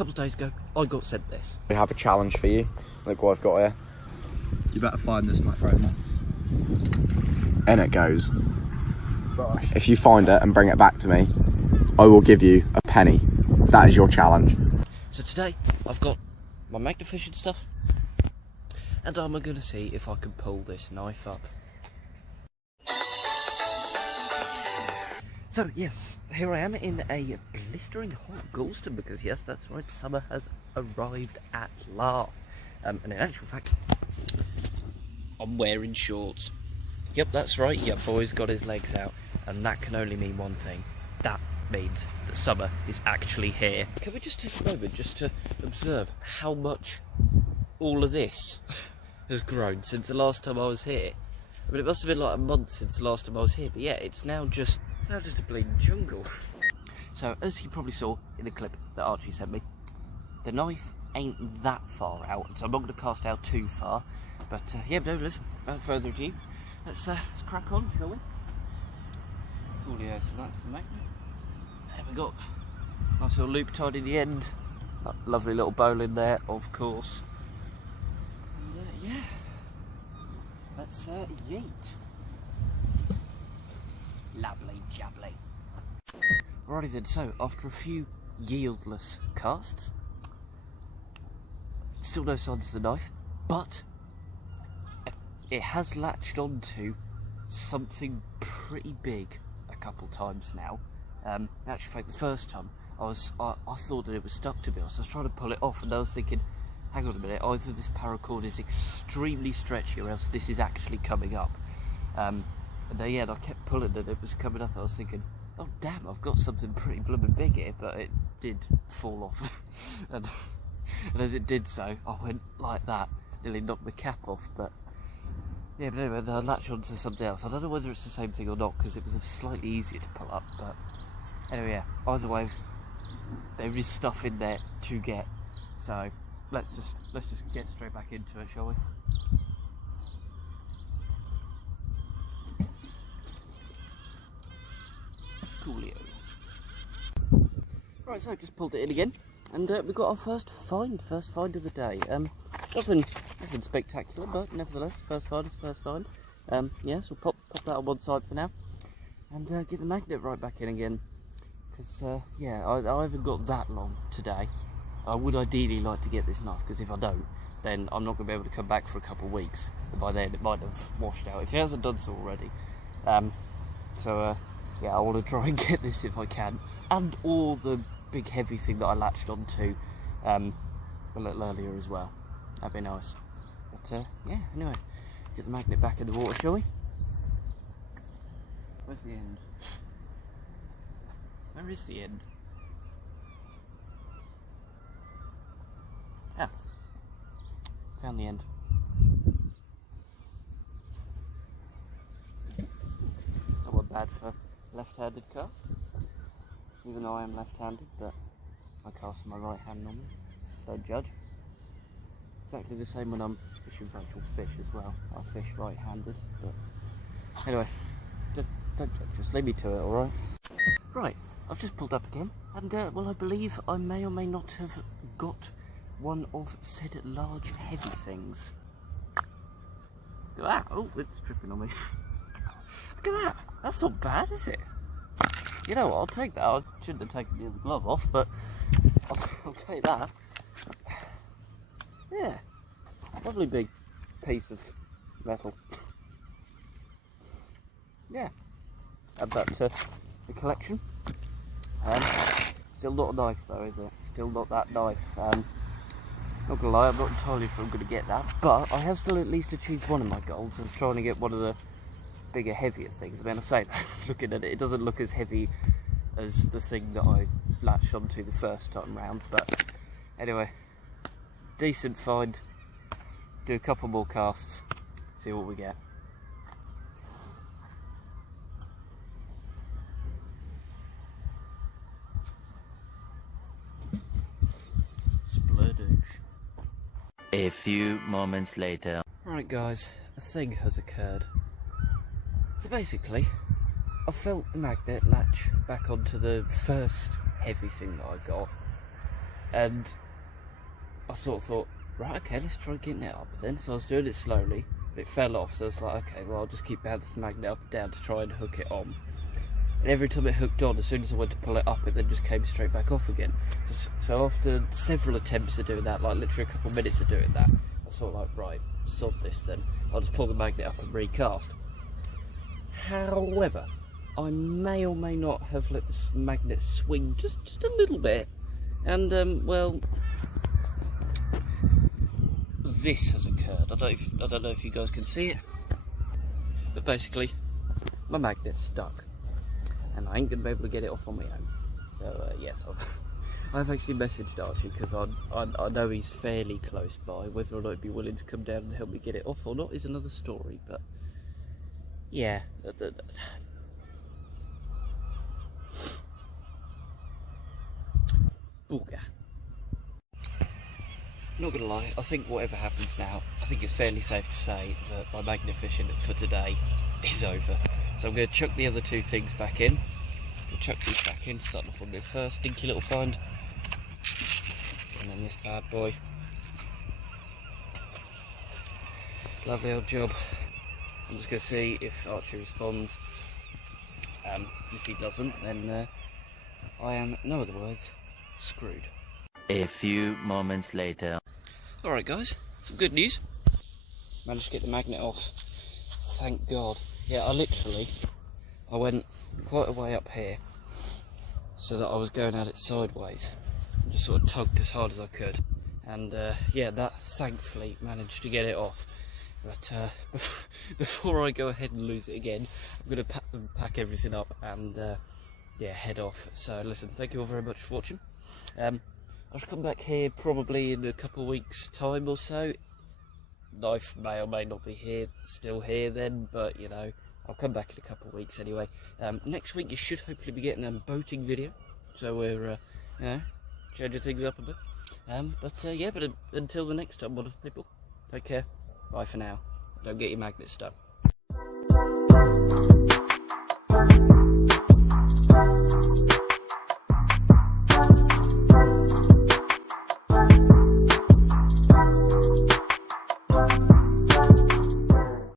couple of days ago, I got sent this. We have a challenge for you. Look what I've got here. You better find this, my friend. And it goes. Gosh. If you find it and bring it back to me, I will give you a penny. That is your challenge. So today, I've got my magnificent stuff, and I'm going to see if I can pull this knife up. So yes, here I am in a blistering hot Galston, because yes, that's right, summer has arrived at last. And in actual fact, I'm wearing shorts. Yep, that's right, your boy's got his legs out, and that can only mean one thing. That means that summer is actually here. Can we just take a moment just to observe how much all of this has grown since the last time I was here? I mean, it must have been like a month since the last time I was here, but yeah, it's now just a bleeding jungle. So, as you probably saw in the clip that Archie sent me, the knife ain't that far out, so I'm not going to cast out too far. But yeah, no, listen, without further ado, let's crack on, shall we? Coolio, so that's the magnet. There we go. Nice little loop tied in the end. That lovely little bowl in there, of course. And yeah, let's yeet. Lovely jubbly. Alrighty then, so after a few yieldless casts, still no signs of the knife, but it has latched onto something pretty big a couple times now. Actually, the first time I thought that it was stuck to me, so I was trying to pull it off, and I was thinking, hang on a minute, either this paracord is extremely stretchy, or else this is actually coming up. And yeah, I kept pulling and it was coming up. I was thinking, oh damn, I've got something pretty blooming big here, but it did fall off. and as it did so, I went like that, nearly knocked my cap off. But yeah, but anyway, I latched onto something else. I don't know whether it's the same thing or not, because it was slightly easier to pull up. But anyway, yeah, either way, there is stuff in there to get. So let's just get straight back into it, shall we? Coolio. Right, so I just pulled it in again, and we got our first find of the day. Nothing spectacular, but nevertheless, first find is first find. Yeah, so we'll pop that on one side for now, and get the magnet right back in again, because yeah, I haven't got that long today. I would ideally like to get this knife, because if I don't, then I'm not going to be able to come back for a couple of weeks, and by then it might have washed out, if it hasn't done so already. Yeah, I want to try and get this if I can, and all the big heavy thing that I latched onto a little earlier as well. That'd be nice. But yeah, anyway, get the magnet back in the water, shall we? Where's the end? Where is the end? Ah, found the end. Not one bad for left-handed cast, even though I am left-handed, but I cast with my right hand normally. Don't judge. Exactly the same when I'm fishing for actual fish as well. I fish right-handed, but anyway, don't judge, just leave me to it, alright? Right, I've just pulled up again, and well, I believe I may or may not have got one of said large heavy things. Look at that! Oh, it's tripping on me. Look at that! That's not bad, is it? You know what, I'll take that. I shouldn't have taken the other glove off, but I'll take that. Yeah, lovely big piece of metal. Yeah, add that to the collection. Still not a knife though, is it? Still not that knife. Not gonna lie, I'm not entirely sure I'm gonna get that, but I have still at least achieved one of my goals of trying to get one of the bigger, heavier things. I mean, I say that, looking at it, it doesn't look as heavy as the thing that I latched onto the first time round, but anyway, decent find. Do a couple more casts, see what we get. Splurdoosh. A few moments later. Right guys, a thing has occurred. So basically, I felt the magnet latch back onto the first heavy thing that I got, And I sort of thought, right, okay, let's try getting it up then. So I was doing it slowly, but it fell off, so I was like, okay, well, I'll just keep bouncing the magnet up and down to try and hook it on. And every time it hooked on, as soon as I went to pull it up, it then just came straight back off again. So after several attempts of doing that, like literally a couple of minutes of doing that, I thought, like, right, sod this then. I'll just pull the magnet up and recast. However, I may or may not have let this magnet swing just a little bit. And, well, this has occurred. I don't know if you guys can see it, but basically, my magnet's stuck. And I ain't going to be able to get it off on my own. So, yes, I've actually messaged Archie, because I know he's fairly close by. Whether or not he'd be willing to come down and help me get it off or not is another story, but yeah. Booga. Not gonna lie, I think whatever happens now, I think it's fairly safe to say that my magnet fishing for today is over. So I'm going to chuck the other two things back in. Chuck these back in, starting off on the first dinky little find. And then this bad boy. Lovely old job. I'm just going to see if Archie responds. If he doesn't, then I am, no other words, screwed. A few moments later. Alright guys, some good news. Managed to get the magnet off. Thank God. Yeah, I went quite a way up here so that I was going at it sideways. I just sort of tugged as hard as I could. And yeah, that thankfully managed to get it off. But before I go ahead and lose it again, I'm going to pack everything up and yeah, head off. So listen, thank you all very much for watching. I shall come back here probably in a couple of weeks' time or so. Knife may or may not be still here then, but you know, I'll come back in a couple of weeks anyway. Next week you should hopefully be getting a boating video, so we're you know, changing things up a bit. But yeah, but until the next time, wonderful people, take care, bye for now. Don't get your magnets stuck.